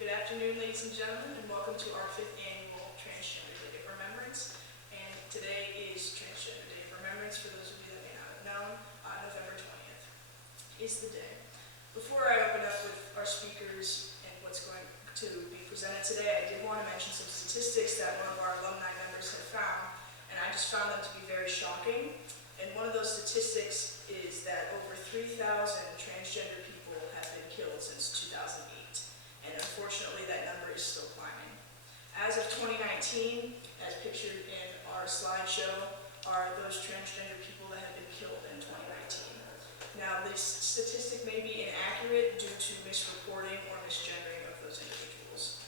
Good afternoon, ladies and gentlemen, and welcome to our 5th annual Transgender Day of Remembrance. And today is Transgender Day of Remembrance. For those of you that may not have known, November 20th is the day. Before I open up with our speakers and what's going to be presented today, I did want to mention some statistics that one of our alumni members had found, and I just found them to be very shocking. And one of those statistics is that over 3,000 transgender people have been killed since 2008. And unfortunately, that number is still climbing. As of 2019, as pictured in our slideshow, are those transgender people that have been killed in 2019. Now, this statistic may be inaccurate due to misreporting or misgendering of those individuals.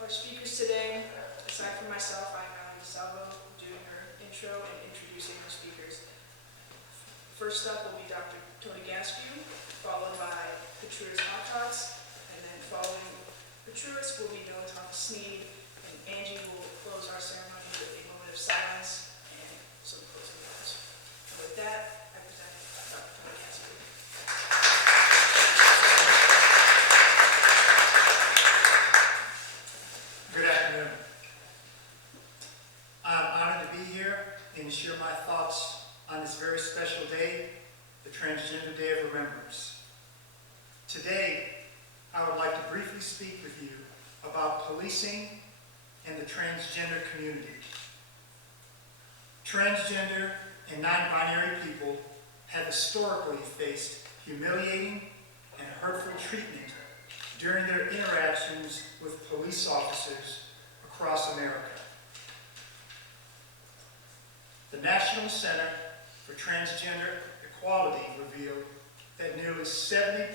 Our speakers today, aside from myself, I'm Melanie DeSalvo, doing her intro and introducing our speakers. First up will be Dr. Tony Gaskew, followed by Petruis Hottots, and then following Petruis will be Noah Thomas Sneed, and Angie will close our ceremony with a moment of silence and some closing words. And with that, I present Dr. Tony Gaskew. Good afternoon. I'm honored to be here and share my thoughts on this very special day, the Transgender Day of Remembrance. Today, I would like to briefly speak with you about policing and the transgender community. Transgender and non-binary people have historically faced humiliating and hurtful treatment during their interactions with police officers across America. The National Center for Transgender Equality revealed that nearly 70%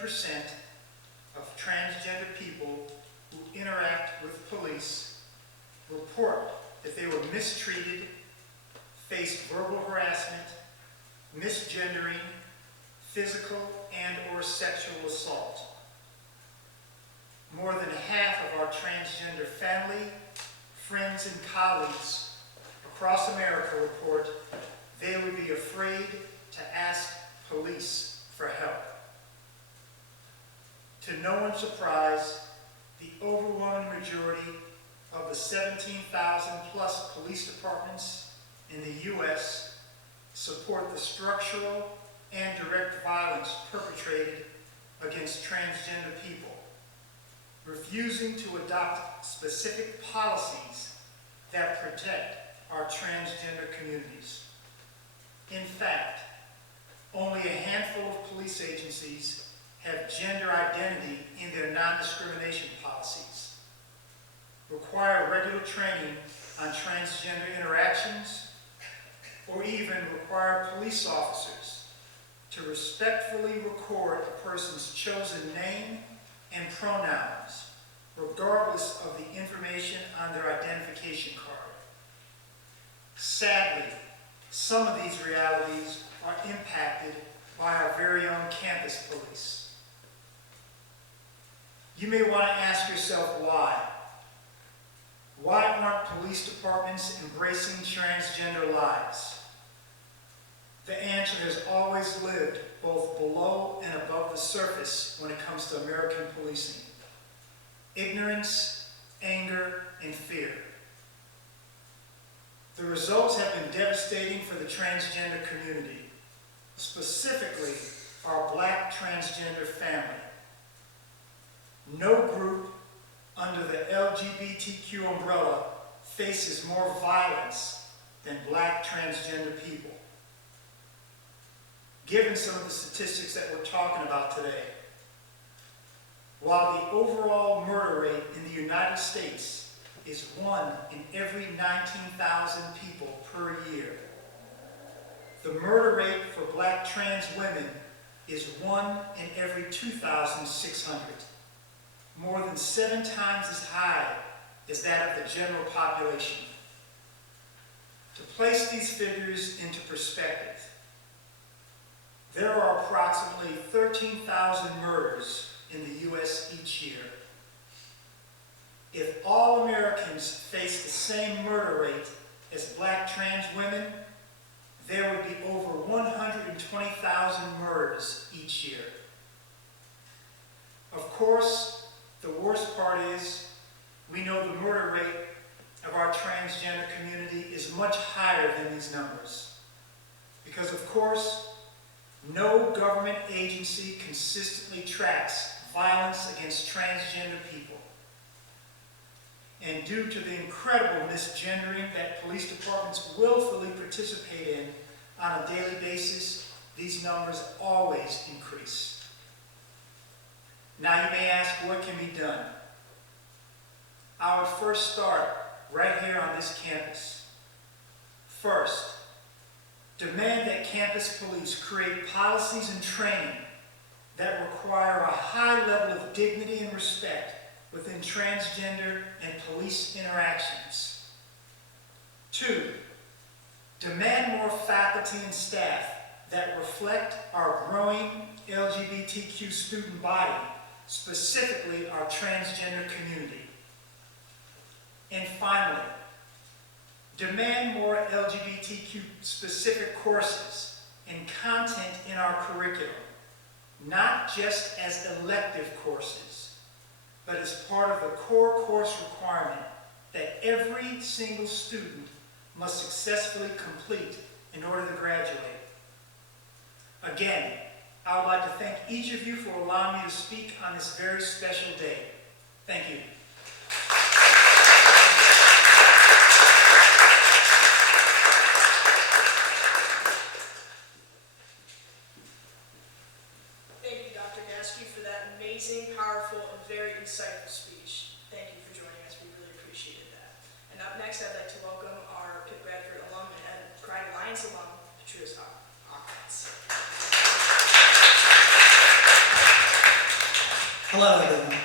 of transgender people who interact with police report that they were mistreated, faced verbal harassment, misgendering, physical and/or sexual assault. More than half of our transgender family, friends, and colleagues across America report they would be afraid to ask police for help. To no one's surprise, the overwhelming majority of the 17,000 plus police departments in the U.S. support the structural and direct violence perpetrated against transgender people, refusing to adopt specific policies that protect our transgender communities. In fact, only a handful of police agencies have gender identity in their non-discrimination policies, require regular training on transgender interactions, or even require police officers to respectfully record a person's chosen name and pronouns, regardless of the information on their identification card. Sadly, some of these realities are impacted by our very own campus police. You may want to ask yourself why. Why aren't police departments embracing transgender lives? The answer has always lived both below and above the surface when it comes to American policing. Ignorance, anger, and fear. The results have been devastating for the transgender community, specifically our Black transgender family. No group under the LGBTQ umbrella faces more violence than Black transgender people. Given some of the statistics that we're talking about today, while the overall murder rate in the United States is 1 in every 19,000 people per year, the murder rate for Black trans women is 1 in every 2,600, more than 7 times as high as that of the general population. To place these figures into perspective, there are approximately 13,000 murders in the U.S. each year. If all Americans faced the same murder rate as Black trans women, there would be over 120,000 murders each year. Of course, The worst part is, we know the murder rate of our transgender community is much higher than these numbers. Because of course, no government agency consistently tracks violence against transgender people. And due to the incredible misgendering that police departments willfully participate in on a daily basis, these numbers always increase. Now you may ask, what can be done? I would first start right here on this campus. First, demand that campus police create policies and training that require a high level of dignity and respect within transgender and police interactions. 2, demand more faculty and staff that reflect our growing LGBTQ student body, specifically our transgender community. And finally, demand more LGBTQ specific courses and content in our curriculum, not just as elective courses, but as part of the core course requirement that every single student must successfully complete in order to graduate. Again, I would like to thank each of you for allowing me to speak on this very special day. Thank you. For that amazing, powerful, and very insightful speech. Thank you for joining us. We really appreciated that. And up next, I'd like to welcome our Pitt Bradford alum and Pride Alliance alum, Patrice Hawkins. Hello, everyone.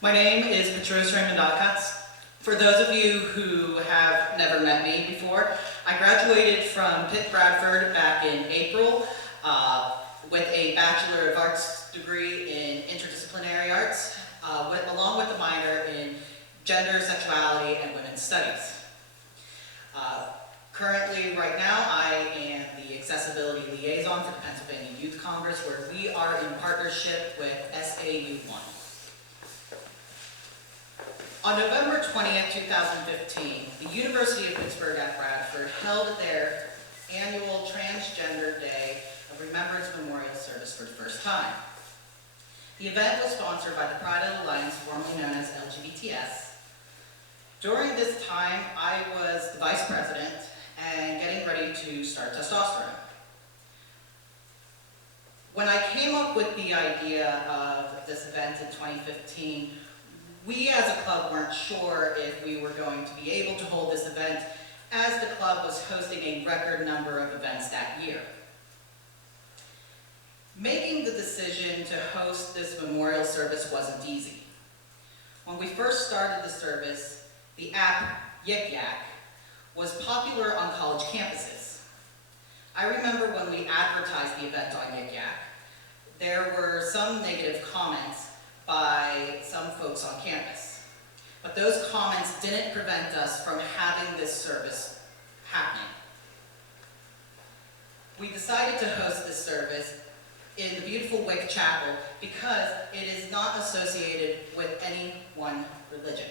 My name is Patrice Raymond Ockatz. For those of you who have never met me before, I graduated from Pitt Bradford back in April with a Bachelor of Arts degree in Interdisciplinary Arts, along with a minor in Gender, Sexuality, and Women's Studies. Currently, right now, I am the Accessibility Liaison for the Pennsylvania Youth Congress, where we are in partnership with SAU1. On November 20th, 2015, the University of Pittsburgh at Bradford held their annual Transgender Day of Remembrance Memorial Service for the first time. The event was sponsored by the Pride Alliance, formerly known as LGBTS. During this time, I was the vice president and getting ready to start testosterone. When I came up with the idea of this event in 2015, we as a club weren't sure if we were going to be able to hold this event, as the club was hosting a record number of events that year. Making the decision to host this memorial service wasn't easy. When we first started the service, the app Yik Yak was popular on college campuses. I remember when we advertised the event on Yik Yak, there were some negative comments by some folks on campus. But those comments didn't prevent us from having this service happening. We decided to host this service in the beautiful Wake Chapel because it is not associated with any one religion.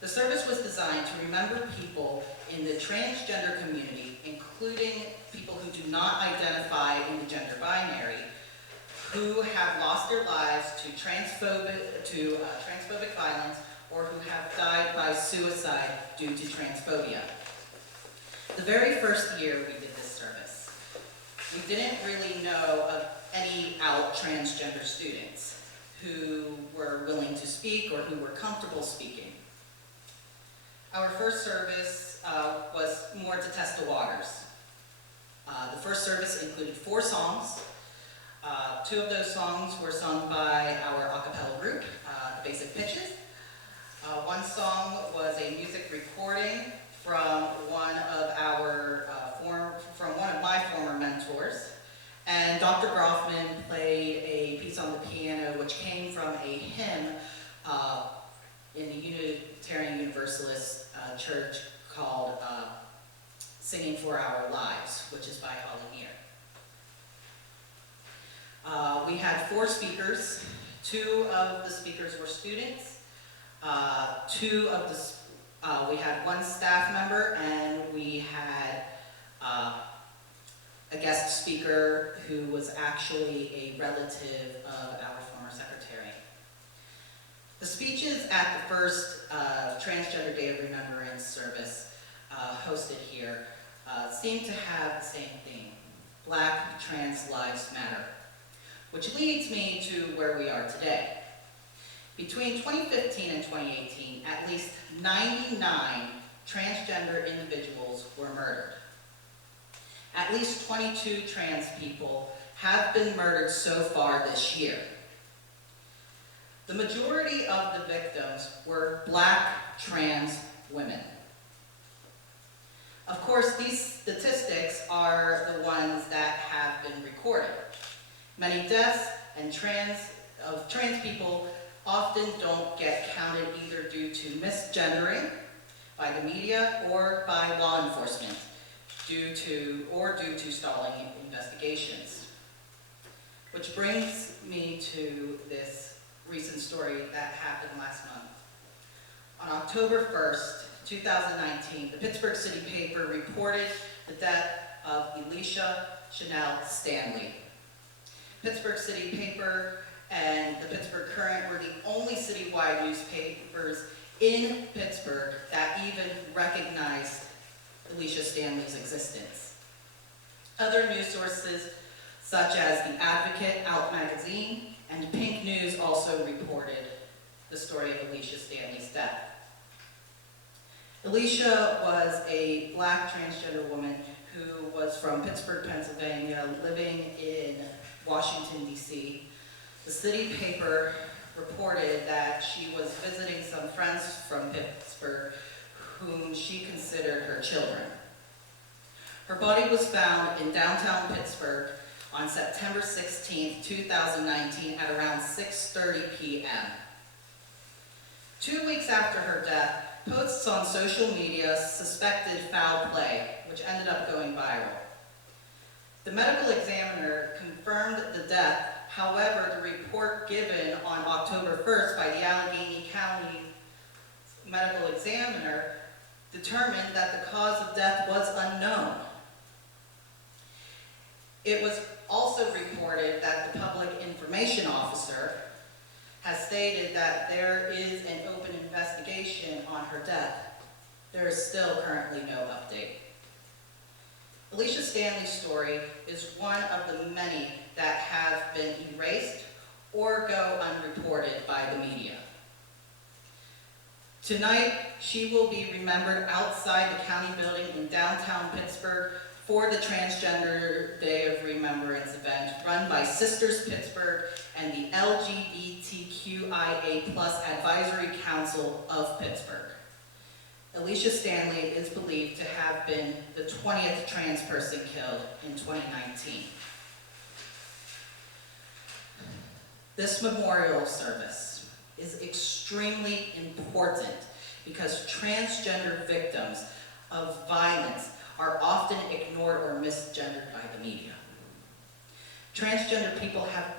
The service was designed to remember people in the transgender community, including people who do not identify in the gender binary, who have lost their lives to transphobic violence or who have died by suicide due to transphobia. The very first year we did this service, we didn't really know of any out transgender students who were willing to speak or who were comfortable speaking. Our first service was more to test the waters. The first service included 4 songs. 2 of those songs were sung by our a cappella group, the Basic Pitches. One song was a music recording from one of my former mentors, and Dr. Groffman played a piece on the piano which came from a hymn in the Unitarian Universalist church called Singing for Our Lives, which is by Holly Meir. We had 4 speakers, 2 of the speakers were students. We had 1 staff member, and we had a guest speaker who was actually a relative of our former secretary. The speeches at the first Transgender Day of Remembrance service hosted here seem to have the same theme: Black trans lives matter, which leads me to where we are today. Between 2015 and 2018, at least 99 transgender individuals were murdered. At least 22 trans people have been murdered so far this year. The majority of the victims were Black trans women. Of course, these statistics are the ones that have been recorded. Many deaths of trans people often don't get counted either due to misgendering by the media or by law enforcement due to stalling investigations. Which brings me to this recent story that happened last month. On October 1st, 2019, the Pittsburgh City paper reported the death of Alicia Chanel Stanley. Pittsburgh City paper and the Pittsburgh Current were the only citywide newspapers in Pittsburgh that even recognized Alicia Stanley's existence. Other news sources such as The Advocate, Out Magazine, and Pink News also reported the story of Alicia Stanley's death. Alicia was a Black transgender woman who was from Pittsburgh, Pennsylvania, living in Washington, D.C. The city paper reported that she was visiting some friends from Pittsburgh whom she considered her children. Her body was found in downtown Pittsburgh on September 16, 2019 at around 6:30 p.m. 2 weeks after her death, posts on social media suspected foul play, which ended up going viral. The medical examiner confirmed the death. However, the report given on October 1st by the Allegheny County medical examiner determined that the cause of death was unknown. It was also reported that the public information officer has stated that there is an open investigation on her death. There is still currently no update. Alicia Stanley's story is one of the many that have been erased or go unreported by the media. Tonight, she will be remembered outside the county building in downtown Pittsburgh for the Transgender Day of Remembrance event run by Sisters Pittsburgh and the LGBTQIA+ Advisory Council of Pittsburgh. Alicia Stanley is believed to have been the 20th trans person killed in 2019. This memorial service is extremely important because transgender victims of violence are often ignored or misgendered by the media. Transgender people have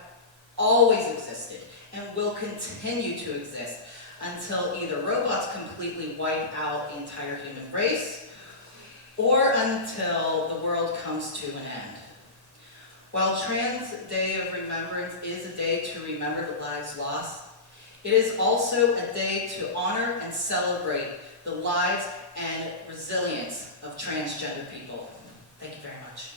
always existed and will continue to exist until either robots completely wipe out the entire human race or until the world comes to an end. While Trans Day of Remembrance is a day to remember the lives lost, it is also a day to honor and celebrate the lives and resilience of transgender people. Thank you very much.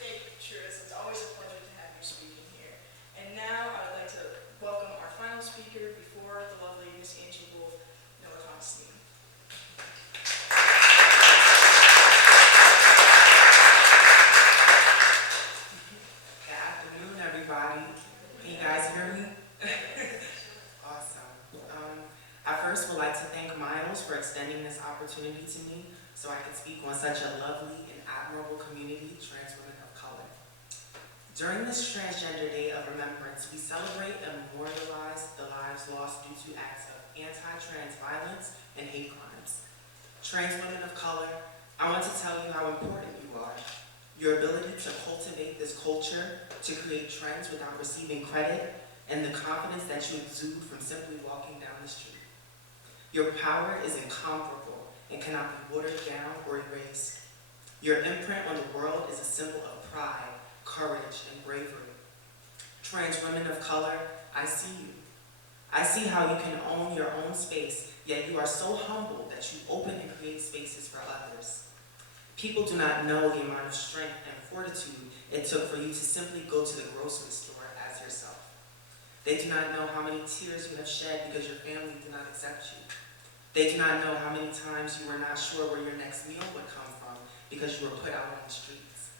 Thank you, Patrice. It's always a pleasure to have you speaking here. And now I would like to welcome our final speaker before the lovely Miss Angie Wolf, Noah Constantine. Good afternoon, everybody. Can you guys hear me? Awesome. I first would like to thank Miles for extending this opportunity to me so I could speak on such a lovely and admirable community, trans women of color. During this Transgender Day of Remembrance, we celebrate and memorialize the lives lost due to acts of anti-trans violence and hate crimes. Trans women of color, I want to tell you how important you are. your ability to cultivate this culture, to create trends without receiving credit, and the confidence that you exude from simply walking down the street. Your power is incomparable and cannot be watered down or erased. Your imprint on the world is a symbol of pride, courage, and bravery. Trans women of color, I see you. I see how you can own your own space, yet you are so humble that you open and create spaces for others. People do not know the amount of strength and fortitude it took for you to simply go to the grocery store as yourself. They do not know how many tears you have shed because your family did not accept you. They do not know how many times you were not sure where your next meal would come from because you were put out on the streets.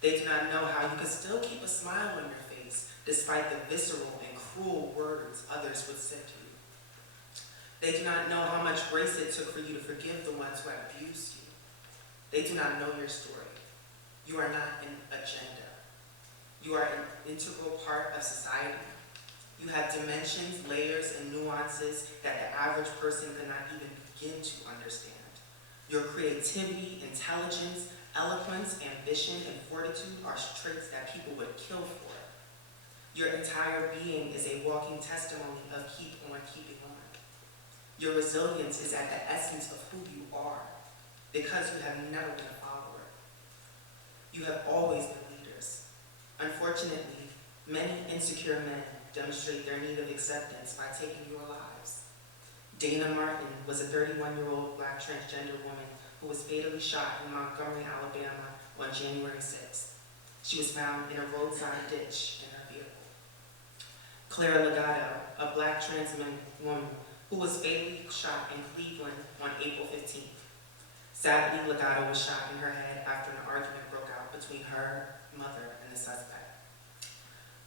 They do not know how you could still keep a smile on your face despite the visceral and cruel words others would say to you. They do not know how much grace it took for you to forgive the ones who had abused you. They do not know your story. You are not an agenda. You are an integral part of society. You have dimensions, layers, and nuances that the average person could not even begin to understand. Your creativity, intelligence, eloquence, ambition, and fortitude are traits that people would kill for. Your entire being is a walking testimony of keep on keeping on. Your resilience is at the essence of who you are, because you have never been a follower. You have always been leaders. Unfortunately, many insecure men demonstrate their need of acceptance by taking your lives. Dana Martin was a 31-year-old Black transgender woman who was fatally shot in Montgomery, Alabama on January 6th. She was found in a roadside ditch in her vehicle. Clara Legato, a Black trans woman who was fatally shot in Cleveland on April 15th. Sadly, Legato was shot in her head after an argument broke out between her mother and the suspect.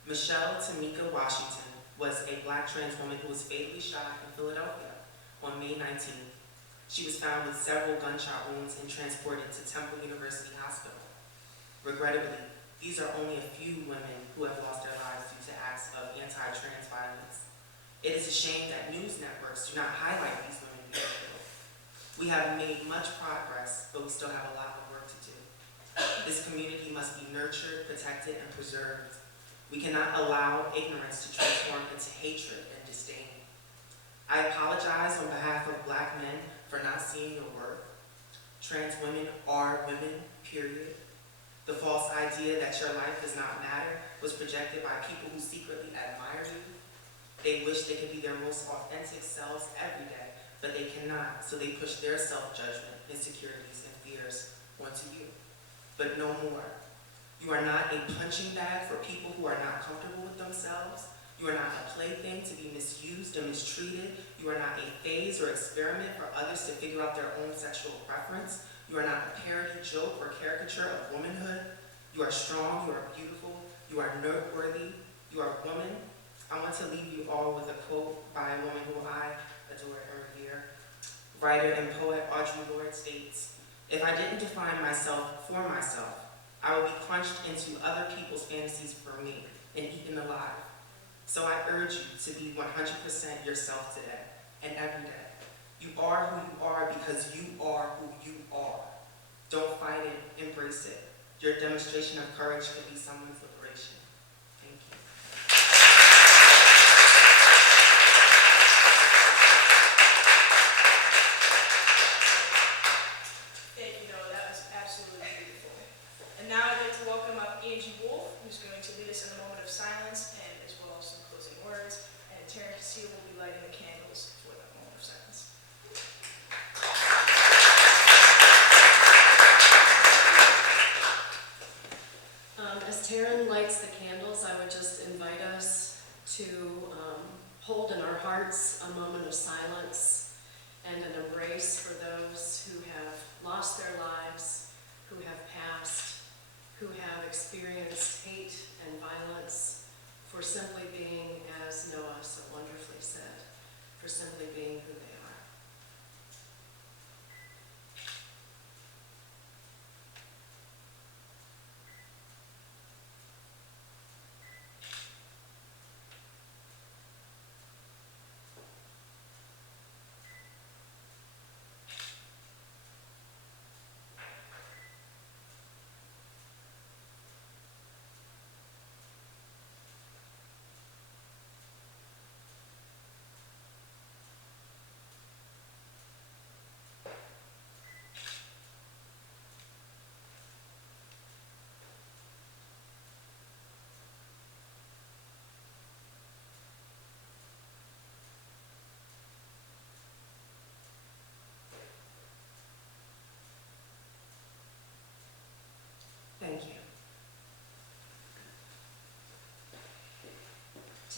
Michelle Tamika Washington was a Black trans woman who was fatally shot in Philadelphia on May 19th. She was found with several gunshot wounds and transported to Temple University Hospital. Regrettably, these are only a few women who have lost their lives due to acts of anti-trans violence. It is a shame that news networks do not highlight these women being killed. We have made much progress, but we still have a lot of work to do. This community must be nurtured, protected, and preserved. We cannot allow ignorance to transform into hatred and disdain. I apologize on behalf of Black men for not seeing your worth. Trans women are women, period. The false idea that your life does not matter was projected by people who secretly admire you. They wish they could be their most authentic selves every day, but they cannot, so they push their self-judgment, insecurities, and fears onto you. But no more. You are not a punching bag for people who are not comfortable with themselves. You are not a plaything to be misused or mistreated. You are not a phase or experiment for others to figure out their own sexual preference. You are not a parody, joke, or caricature of womanhood. You are strong, you are beautiful, you are noteworthy, you are a woman. I want to leave you all with a quote by a woman who I adore and revere. Writer and poet Audre Lorde states, "If I didn't define myself for myself, I would be crunched into other people's fantasies for me and eaten alive. So I urge you to be 100% yourself today and every day. You are who you are because you are who you are. Don't fight it, embrace it. Your demonstration of courage could be someone's liberation." Thank you. Thank you, Noah. That was absolutely beautiful. And now I'd like to welcome up Angie Wolf, who's going to lead us in a moment of silence and as well as some closing words. And Taryn Castillo will be lighting the candles for that moment of silence. As Taryn lights the candles, I would just invite us to hold in our hearts a moment of silence and an embrace for those who have lost their lives, who have passed, who have experienced hate and violence, for simply being, as Noah so wonderfully said, for simply being who they are.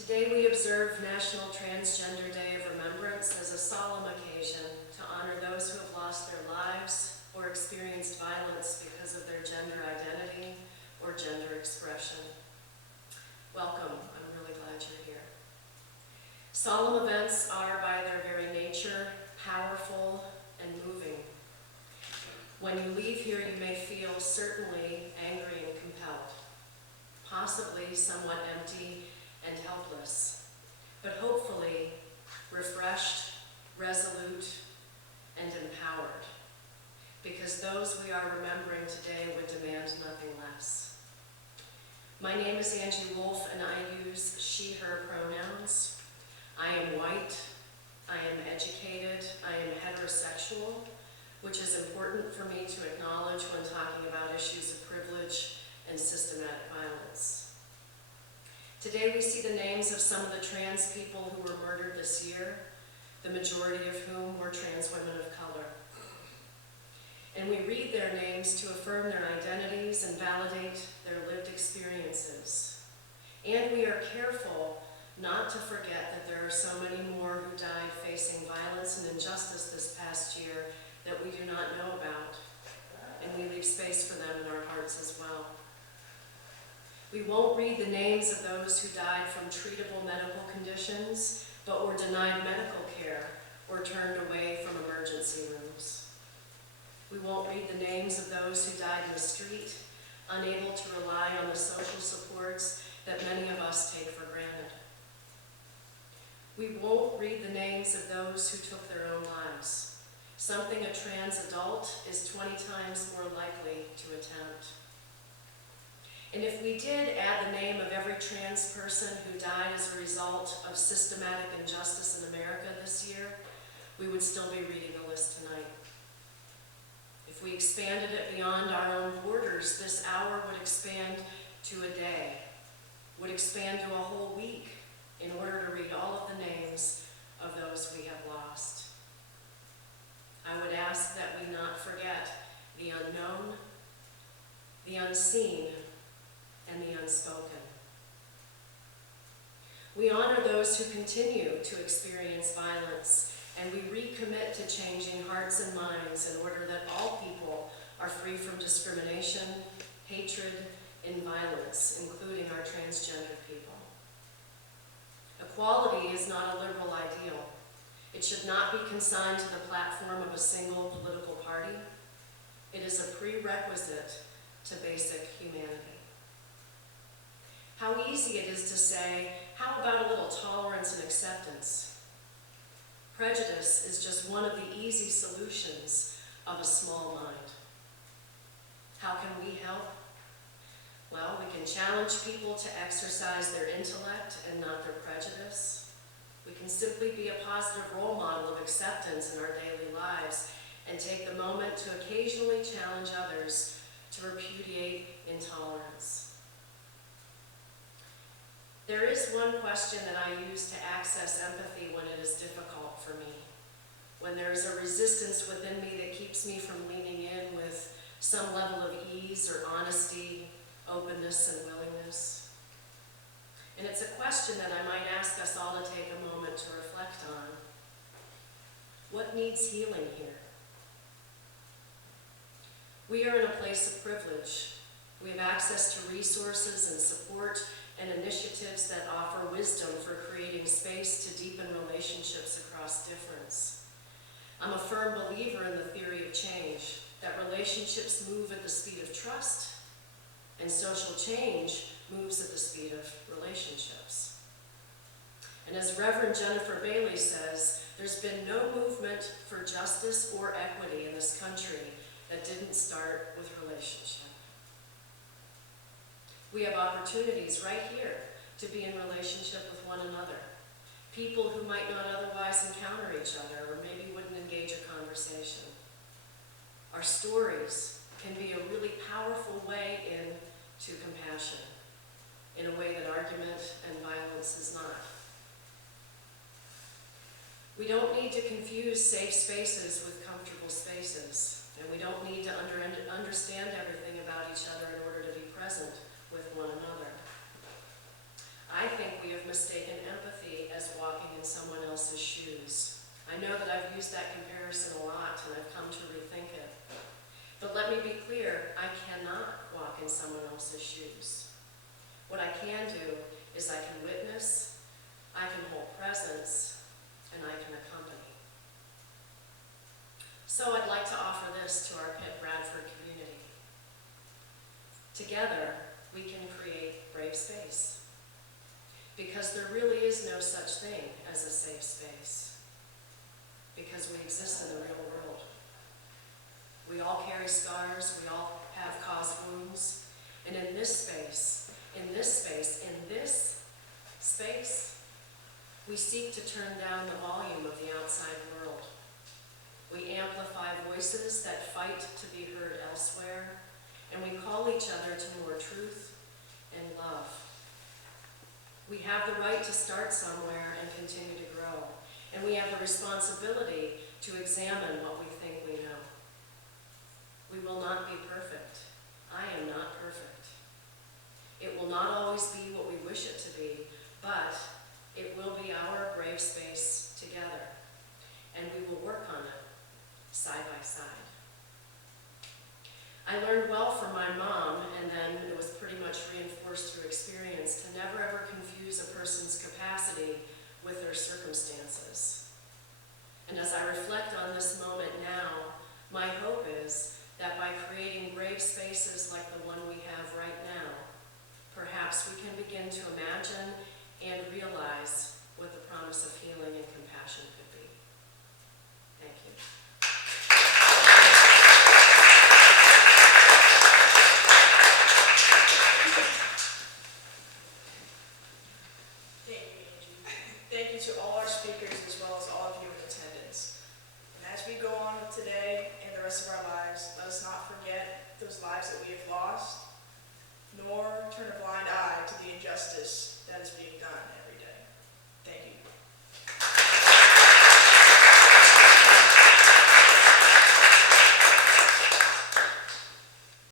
Today we observe National Transgender Day of Remembrance as a solemn occasion to honor those who have lost their lives or experienced violence because of their gender identity or gender expression. Welcome, I'm really glad you're here. Solemn events are, by their very nature, powerful and moving. When you leave here, you may feel certainly angry and compelled, possibly somewhat empty and helpless, but hopefully refreshed, resolute, and empowered, because those we are remembering today would demand nothing less. My name is Angie Wolf, and I use she, her pronouns. I am white, I am educated, I am heterosexual, which is important for me to acknowledge when talking about issues of privilege and systematic violence. Today we see the names of some of the trans people who were murdered this year, the majority of whom were trans women of color. And we read their names to affirm their identities and validate their lived experiences. And we are careful not to forget that there are so many more who died facing violence and injustice this past year that we do not know about, and we leave space for them in our hearts as well. We won't read the names of those who died from treatable medical conditions, but were denied medical care or turned away from emergency rooms. We won't read the names of those who died in the street, unable to rely on the social supports that many of us take for granted. We won't read the names of those who took their own lives, something a trans adult is 20 times more likely to attempt. And if we did add the name of every trans person who died as a result of systematic injustice in America this year, we would still be reading the list tonight. If we expanded it beyond our own borders, this hour would expand to a day, would expand to a whole week in order to read all of the names of those we have lost. I would ask that we not forget the unknown, the unseen, and the unspoken. We honor those who continue to experience violence, and we recommit to changing hearts and minds in order that all people are free from discrimination, hatred, and violence, including our transgender people. Equality is not a liberal ideal. It should not be consigned to the platform of a single political party. It is a prerequisite to basic humanity. How easy it is to say, how about a little tolerance and acceptance? Prejudice is just one of the easy solutions of a small mind. How can we help? Well, we can challenge people to exercise their intellect and not their prejudice. We can simply be a positive role model of acceptance in our daily lives and take the moment to occasionally challenge others to repudiate intolerance. There is one question that I use to access empathy when it is difficult for me, when there is a resistance within me that keeps me from leaning in with some level of ease or honesty, openness, and willingness. And it's a question that I might ask us all to take a moment to reflect on. What needs healing here? We are in a place of privilege. We have access to resources and support and initiatives that offer wisdom for creating space to deepen relationships across difference. I'm a firm believer in the theory of change, that relationships move at the speed of trust, and social change moves at the speed of relationships. And as Reverend Jennifer Bailey says, there's been no movement for justice or equity in this country that didn't start with relationship. We have opportunities right here to be in relationship with one another. People who might not otherwise encounter each other or maybe wouldn't engage a conversation. Our stories can be a really powerful way into compassion in a way that argument and violence is not. We don't need to confuse safe spaces with comfortable spaces, and we don't need to understand everything about each other in order to be present with one another. I think we have mistaken used that comparison a lot, and I've come to rethink it. But let me be clear, I cannot walk in someone else's shoes. What I can do is I can witness, I can hold presence, and I can accompany. So I'd like to offer this to our Pitt Bradford community. Together, we can create brave space. Because there really is no such thing as a safe space. Because we exist in the real world. We all carry scars, we all have caused wounds, and in this space, we seek to turn down the volume of the outside world. We amplify voices that fight to be heard elsewhere, and we call each other to more truth and love. We have the right to start somewhere and continue to grow, and we have the responsibility to examine what we think we know. We will not be perfect. I am not perfect. It will not always be what we wish it to be, but it will be our brave space together, and we will work on it side by side. I learned well from my mom, and then it was pretty much reinforced through experience, to never ever confuse a person's capacity with their circumstances. And as I reflect on this moment now, my hope is that by creating brave spaces like the one we have right now, perhaps we can begin to imagine and realize what the promise of healing and compassion could be. Thank you. Thank you, Angie. Thank you to all our speakers as well as all of you in attendance. And as we go on with today and the rest of our lives, let us not forget those lives that we have lost, nor turn a blind eye to the injustice that is being done every day. Thank you.